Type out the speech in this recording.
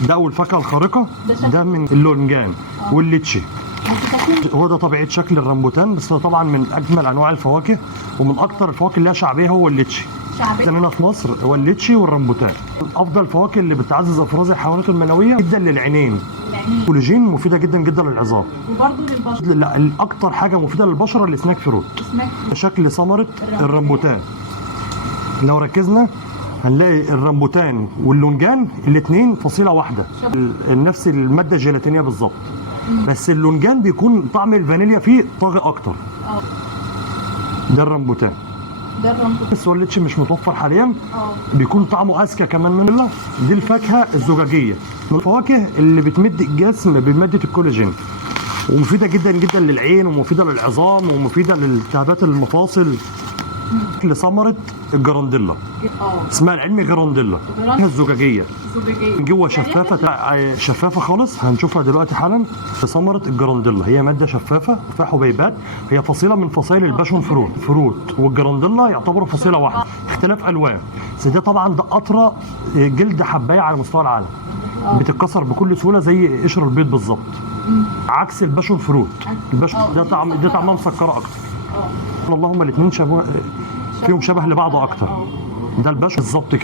ده اول فاكهه الخارقه، ده من اللونجان والليتشي. هو ده طبيعه شكل الرمبوتان، بس هو طبعا من اجمل انواع الفواكه ومن اكتر الفواكه اللي لها شعبيه هو الليتشي. هنا في مصر هو الليتشي والرمبوتان افضل الفواكه اللي بتعزز افراز الحيوانات المنويه جدا للعينين. كولاجين مفيده جدا جدا للعظام وبرده للبشره. لا، اكتر حاجه مفيده للبشره السناك فروت. شكل ثمره الرمبوتان لو ركزنا هنلاقي الرمبوتان واللونجان الاثنين فصيله واحده، نفس الماده الجيلاتينيه بالظبط، بس اللونجان بيكون طعم الفانيليا فيه طاغي اكتر. ده الرمبوتان. بس هو الليتشي مش متوفر حاليا، بيكون طعمه اذكى كمان من دي الفاكهه الزجاجيه من الفواكه اللي بتمد الجسم بماده الكولاجين، ومفيده جدا جدا للعين ومفيده للعظام ومفيده لالتهابات المفاصل. لثمره الجرانديلا، اسمها العلمي جرانديلا، هي الزجاجيه من جوه شفافه خالص، هنشوفها دلوقتي حالا. ثمره الجرانديلا هي ماده شفافه وفيها حبيبات، هي فصيله من فصائل الباشون فروت والجرانديلا يعتبروا فصيله واحده، اختلاف الوان. بس ده طبعا ده اطرى جلد حبايه على مستوى العالم، بتتكسر بكل سهوله زي قشر البيض بالظبط، عكس الباشون فروت. الباشون ده طعمها مسكره اكتر. اللهم الاثنين فيهم شبه لبعض اكتر. ده الباشون بالظبط كده.